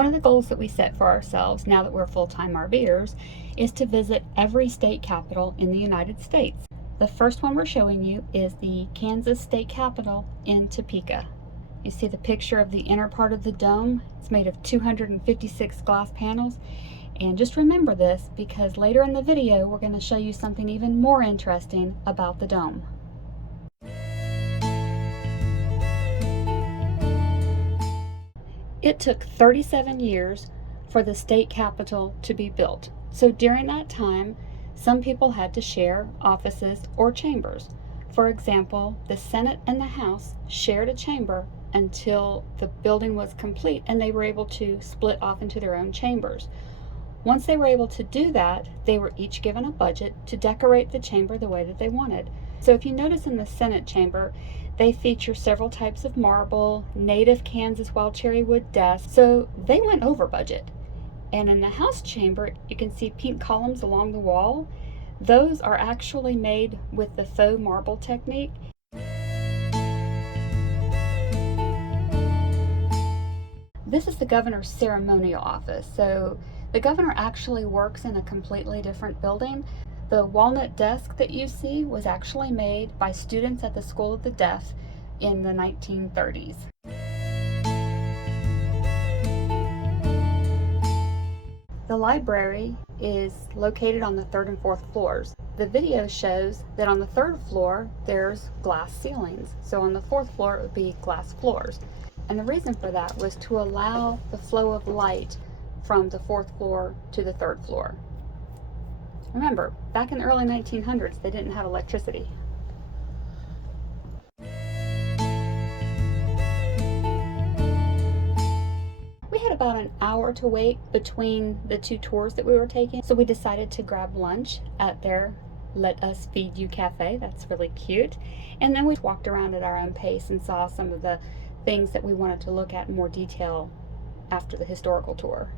One of the goals that we set for ourselves now that we're full-time RVers is to visit every state capital in the United States. The first one we're showing you is the Kansas State Capitol in Topeka. You see the picture of the inner part of the dome. It's made of 256 glass panels. And just remember this, because later in the video we're going to show you something even more interesting about the dome. It took 37 years for the state capitol to be built. So during that time, some people had to share offices or chambers. For example, the Senate and the House shared a chamber until the building was complete and they were able to split off into their own chambers. Once they were able to do that, they were each given a budget to decorate the chamber the way that they wanted. So if you notice in the Senate chamber, they feature several types of marble, native Kansas wild cherry wood desks, so they went over budget. And in the House chamber, you can see pink columns along the wall. Those are actually made with the faux marble technique. This is the governor's ceremonial office. So the governor actually works in a completely different building. The walnut desk that you see was actually made by students at the School of the Deaf in the 1930s. The library is located on the 3rd and 4th floors. The video shows that on the 3rd floor there's glass ceilings. So on the 4th floor it would be glass floors. And the reason for that was to allow the flow of light from the 4th floor to the 3rd floor. Remember, back in the early 1900s, they didn't have electricity. We had about an hour to wait between the two tours that we were taking, so we decided to grab lunch at their Let Us Feed You cafe. That's really cute. And then we walked around at our own pace and saw some of the things that we wanted to look at in more detail after the historical tour.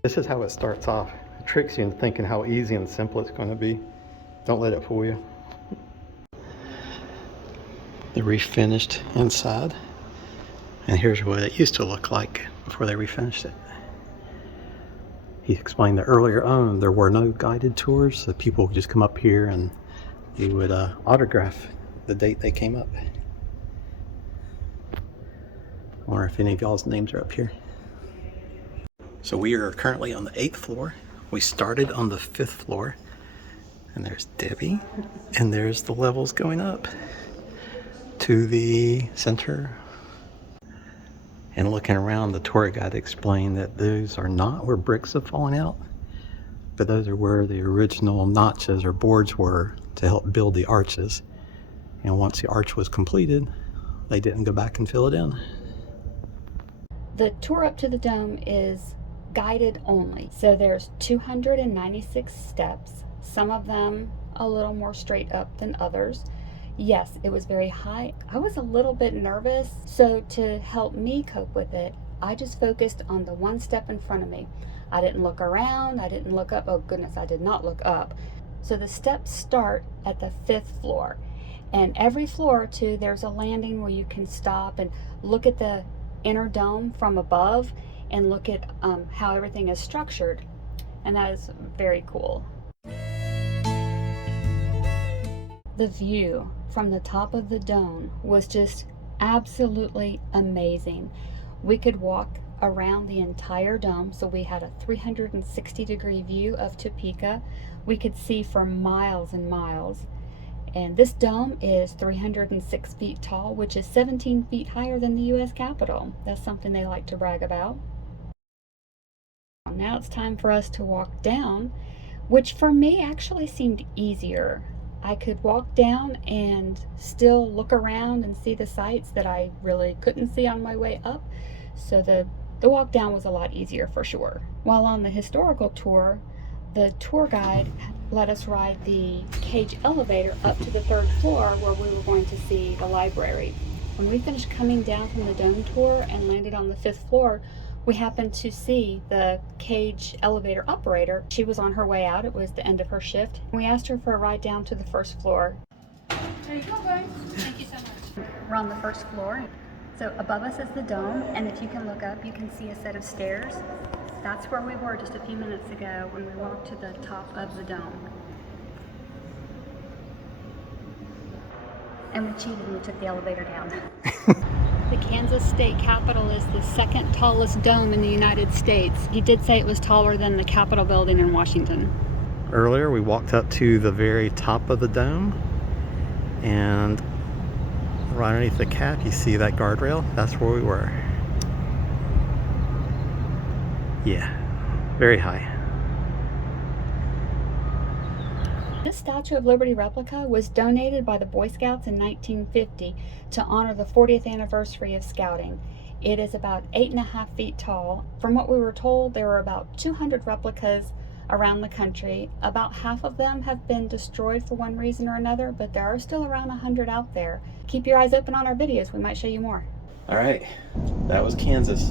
This is how it starts off. It tricks you into thinking how easy and simple it's going to be. Don't let it fool you. The refinished inside. And here's what it used to look like before they refinished it. He explained that earlier on there were no guided tours, so people would just come up here and you would autograph the date they came up. I wonder if any of y'all's names are up here. So we are currently on the 8th floor. We started on the 5th floor, and there's Debbie, and there's the levels going up to the center. And looking around, the tour guide explained that those are not where bricks have fallen out, but those are where the original notches or boards were to help build the arches. And once the arch was completed, they didn't go back and fill it in. The tour up to the dome is guided only. So there's 296 steps, some of them a little more straight up than others. Yes, it was very high. I was a little bit nervous, so to help me cope with it, I just focused on the one step in front of me. I didn't look around, I didn't look up. Oh goodness, I did not look up. So the steps start at the 5th floor, and every floor or two there's a landing where you can stop and look at the inner dome from above and look at how everything is structured, and that is very cool. The view from the top of the dome was just absolutely amazing. We could walk around the entire dome, so we had a 360-degree view of Topeka. We could see for miles and miles. And this dome is 306 feet tall, which is 17 feet higher than the U.S. Capitol. That's something they like to brag about. Now it's time for us to walk down, which for me actually seemed easier. I could walk down and still look around and see the sights that I really couldn't see on my way up. So the walk down was a lot easier for sure. While on the historical tour, the tour guide let us ride the cage elevator up to the 3rd floor where we were going to see the library. When we finished coming down from the dome tour and landed on the 5th floor, we happened to see the cage elevator operator. She was on her way out. It was the end of her shift. We asked her for a ride down to the 1st floor. There you go, guys. Thank you so much. We're on the first floor. So above us is the dome, and if you can look up, you can see a set of stairs. That's where we were just a few minutes ago when we walked to the top of the dome. And we cheated and we took the elevator down. The Kansas State Capitol is the second tallest dome in the United States. He did say it was taller than the Capitol building in Washington. Earlier we walked up to the very top of the dome, and right underneath the cap you see that guardrail. That's where we were. Yeah, very high. This Statue of Liberty replica was donated by the Boy Scouts in 1950 to honor the 40th anniversary of Scouting. It is about 8.5 feet tall. From what we were told, there were about 200 replicas around the country. About half of them have been destroyed for one reason or another, but there are still around 100 out there. Keep your eyes open on our videos. We might show you more. All right, that was Kansas.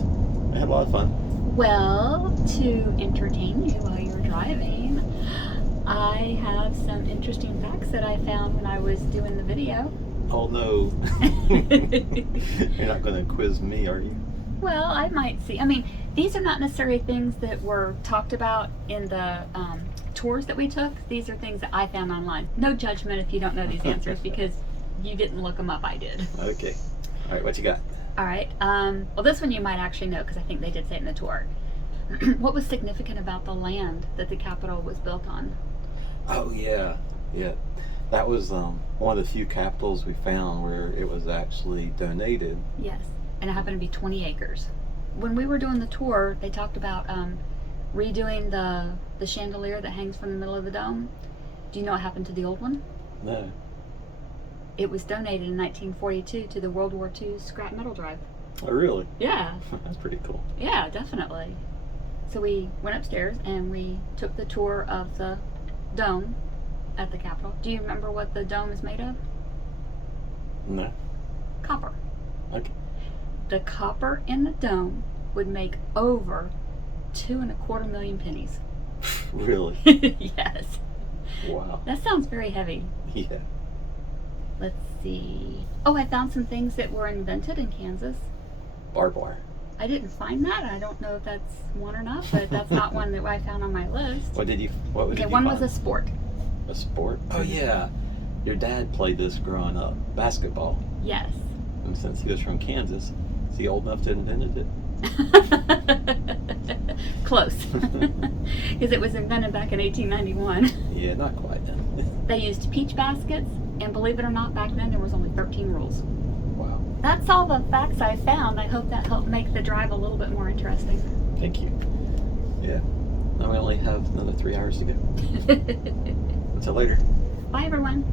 I had a lot of fun. Well, to entertain you while you're driving, I have some interesting facts that I found when I was doing the video. Oh no. You're not going to quiz me, are you? Well, I might see. I mean, these are not necessarily things that were talked about in the tours that we took. These are things that I found online. No judgment if you don't know these answers because you didn't look them up, I did. Okay. All right, what you got? All right. Well, this one you might actually know because I think they did say it in the tour. What was significant about the land that the Capitol was built on? Oh, yeah. Yeah. That was one of the few capitals we found where it was actually donated. Yes. And it happened to be 20 acres. When we were doing the tour, they talked about redoing the chandelier that hangs from the middle of the dome. Do you know what happened to the old one? No. It was donated in 1942 to the World War II scrap metal drive. Oh, really? Yeah. That's pretty cool. Yeah, definitely. So we went upstairs and we took the tour of the dome at the Capitol. Do you remember what the dome is made of? No. Copper. Okay. The copper in the dome would make over 2.25 million pennies. Really? Yes. Wow. That sounds very heavy. Yeah. Let's see. Oh, I found some things that were invented in Kansas. Barbed wire. I didn't find that. I don't know if that's one or not, but that's not one that I found on my list. What did you find? One was a sport. A sport? Oh, yeah. Your dad played this growing up. Basketball. Yes. And since he was from Kansas, is he old enough to have invented it? Close. Because it was invented back in 1891. Yeah, not quite then. They used peach baskets, and believe it or not, back then there was only 13 rules. Wow. That's all the facts I found. I hope that helped make the drive a little bit more interesting. Thank you. Yeah. Now we only have another 3 hours to go. Until later. Bye, everyone.